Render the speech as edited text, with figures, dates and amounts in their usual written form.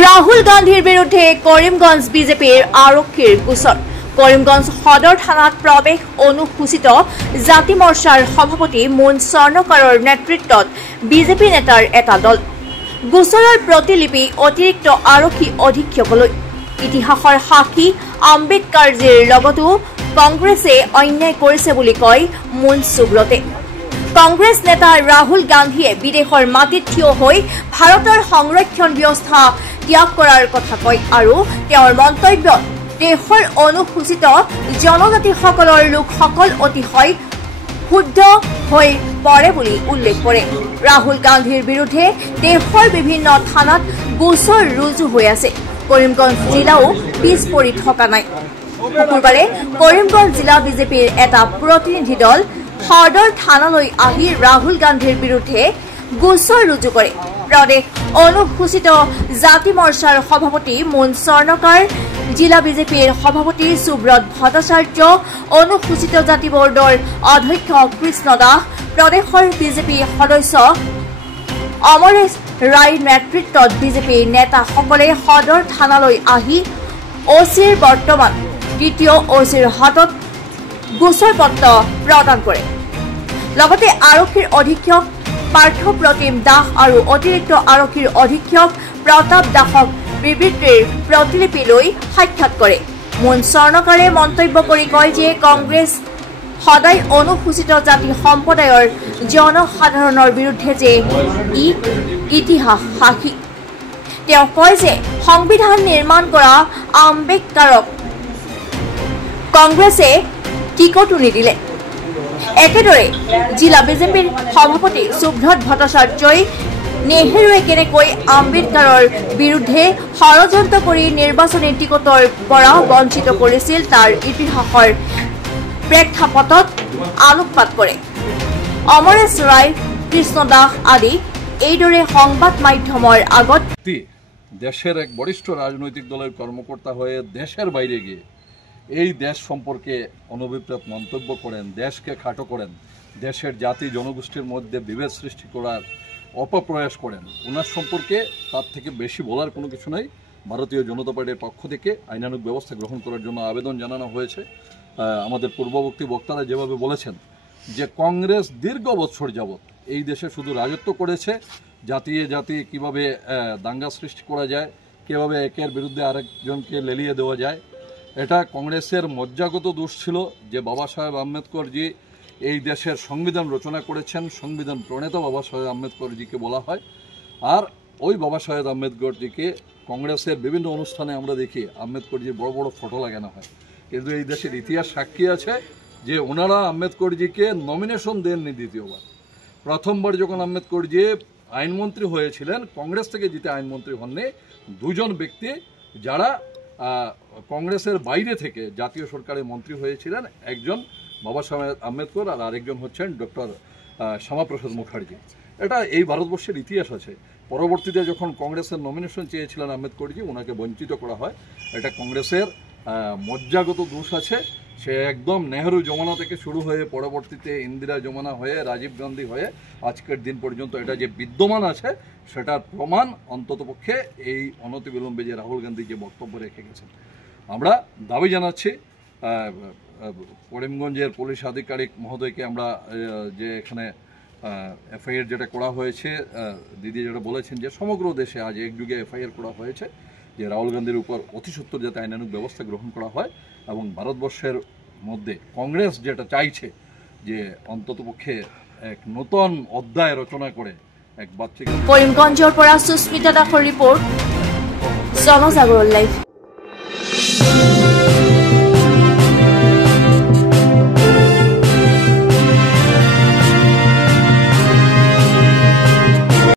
ৰাহুল গান্ধীৰ বিৰুদ্ধে কৰিমগঞ্জ বিজেপিৰ আৰক্ষীৰ গোচৰ। কৰিমগঞ্জ সদৰ থানাত প্ৰবেশ অনুসূচিত জাতি মৰ্চাৰ সভাপতি মুন স্বৰ্ণকাৰৰ নেতৃত্বত বিজেপি নেতাৰ এটা দল। গোচৰৰ প্ৰতিলিপি অতিৰিক্ত আৰক্ষী অধীক্ষকলৈ। ইতিহাসৰ সাক্ষী আম্বেদকাৰজীৰ লগতো কংগ্ৰেছে অন্যায় কৰিছে বুলি কয় মুন সুব্ৰতে। কংগ্ৰেছ নেতা ৰাহুল গান্ধীয়ে বিদেশৰ মাটিত থিয় হৈ ভাৰতৰ সংৰক্ষণ ব্যৱস্থা ত্যাগ কৰাৰ কথা কয় আৰু তেওঁৰ মন্তব্যত দেশৰ অনুসূচিত জনজাতিসকলৰ লোকসকল অতিশয় শুদ্ধ হৈ পৰে বুলি উল্লেখ কৰে। ৰাহুল গান্ধীৰ বিৰুদ্ধে দেশৰ বিভিন্ন থানাত গোচৰ ৰুজু হৈ আছে। কৰিমগঞ্জ জিলাও পিছ পৰি থকা নাই। শুকুৰবাৰে কৰিমগঞ্জ জিলা বিজেপিৰ এটা প্ৰতিনিধি দল সদৰ থানালৈ আহি ৰাহুল গান্ধীৰ বিৰুদ্ধে গোচৰ ৰুজু কৰে। প্ৰদেশ অনুসূচিত জাতি মৰ্চাৰ সভাপতি মুন স্বৰ্ণকাৰ, জিলা বিজেপিৰ সভাপতি সুব্ৰত ভট্টাচাৰ্য, অনুসূচিত জাতি বৰ্ডৰ অধ্যক্ষ কৃষ্ণ দাস, প্ৰদেশৰ বিজেপি সদস্য অমৰেশ ৰায়ৰ নেতৃত্বত বিজেপি নেতাসকলে সদৰ থানালৈ আহি অচিৰ বৰ্তমান দ্বিতীয় অচিৰ হাতত গোচৰ পত্ৰ প্ৰদান কৰে। লগতে আৰক্ষীৰ অধীক্ষক পাৰ্থপ্ৰতিম দাস আৰু অতিৰিক্ত আৰক্ষীৰ অধীক্ষক প্ৰতাপ দাসক বিবৃতিৰ প্ৰতিলিপি লৈ সাক্ষাৎ কৰে। মুন স্বৰ্ণকাৰে মন্তব্য কৰি কয় যে কংগ্ৰেছ সদায় অনুসূচিত জাতি সম্প্ৰদায়ৰ জনসাধাৰণৰ বিৰুদ্ধে যে ইতিহাস সাক্ষী। তেওঁ কয় যে সংবিধান নিৰ্মাণ কৰা আম্বেদকাৰক কংগ্ৰেছে টিকটো নিদিলে। একেদৰে জিলা বিজেপিৰ সভাপতি সুব্ৰত ভট্টাচাৰ্যই নেহৰুৱে কেনেকৈ আম্বেদকাৰৰ বিৰুদ্ধে ষড়যন্ত্ৰ কৰি নিৰ্বাচনী টিকটৰ পৰা বঞ্চিত কৰিছিল তাৰ ইতিহাসৰ প্ৰেক্ষাপটত আলোকপাত কৰে। অমৰেশ ৰায়, কৃষ্ণ দাস আদি এইদৰে সংবাদ মাধ্যমৰ আগত দেশের এক বরিষ্ঠ রাজনৈতিক দলের কর্মকর্তা হয়ে দেশের বাইরে গিয়ে এই দেশ সম্পর্কে অনভিপ্রেত মন্তব্য করেন, দেশকে খাটো করেন, দেশের জাতি জনগোষ্ঠীর মধ্যে বিভেদ সৃষ্টি করার অপপ্রয়াস করেন। ওনার সম্পর্কে তার থেকে বেশি বলার কোনো কিছু নাই। ভারতীয় জনতা পার্টির পক্ষ থেকে আইনানুগ ব্যবস্থা গ্রহণ করার জন্য আবেদন জানানো হয়েছে। আমাদের পূর্ববর্তী বক্তারা যেভাবে বলেছেন যে কংগ্রেস দীর্ঘ বছর যাবৎ এই দেশে শুধু রাজত্ব করেছে, জাতিয়ে জাতি কীভাবে দাঙ্গা সৃষ্টি করা যায়, কীভাবে একের বিরুদ্ধে আরেকজনকে লেলিয়ে দেওয়া যায়, এটা কংগ্রেসের মজ্জাগত দোষ ছিল যে বাবা সাহেব আম্বেদকরজি এই দেশের সংবিধান রচনা করেছেন। সংবিধান প্রণেতা বাবা সাহেব আম্বেদকরজিকে বলা হয়। আর ওই বাবা সাহেব আম্বেদকরজিকে কংগ্রেসের বিভিন্ন অনুষ্ঠানে আমরা দেখি আম্বেদকরজির বড় বড় ফটো লাগানো হয়। কিন্তু এই দেশের ইতিহাস সাক্ষী আছে যে ওনারা আম্বেদকরজিকে নমিনেশন দেননি দ্বিতীয়বার। প্রথমবার যখন আম্বেদকরজি আইনমন্ত্রী হয়েছিলেন, কংগ্রেস থেকে জিতে আইনমন্ত্রী হননি, দুজন ব্যক্তি যারা কংগ্রেসের বাইরে থেকে জাতীয় সরকারের মন্ত্রী হয়েছিলেন, একজন বাবা সাহেব আম্বেদকর আর আরেকজন হচ্ছেন ডক্টর শ্যামাপ্রসাদ মুখার্জি। এটা এই ভারতবর্ষের ইতিহাস আছে। পরবর্তীতে যখন কংগ্রেসের নমিনেশন চেয়েছিলেন আম্বেদকরজি, ওনাকে বঞ্চিত করা হয়। এটা কংগ্রেসের মজ্জাগত দোষ আছে। সে একদম নেহরু জমানা থেকে শুরু হয়ে পরবর্তীতে ইন্দিরা জমানা হয়ে রাজীব গান্ধী হয়ে আজকের দিন পর্যন্ত এটা যে বিদ্যমান আছে সেটার প্রমাণ অন্ততপক্ষে এই অনতিবিলম্বে যে রাহুল গান্ধী যে বক্তব্য রেখে গেছেন। আমরা দাবি জানাচ্ছি করিমগঞ্জের পুলিশ আধিকারিক মহোদয়কে আমরা যে এখানে এফআইআর যেটা করা হয়েছে, দিদি যেটা বলেছেন যে সমগ্র দেশে আজ একযুগে এফআইআর করা হয়েছে যে রাহুল গান্ধীর উপর অতি সত্বর যাতে আইনানুগ ব্যবস্থা গ্রহণ করা হয় এবং ভারতবর্ষের মধ্যে কংগ্রেস যেটা চাইছে যে অন্ততপক্ষে এক নতুন অধ্যায় রচনা করে এক বাচ্চাকে। কৰিমগঞ্জৰ পৰা সুস্মিতা দাসৰ ৰিপৰ্ট, জনজাগৰণ লাইভ।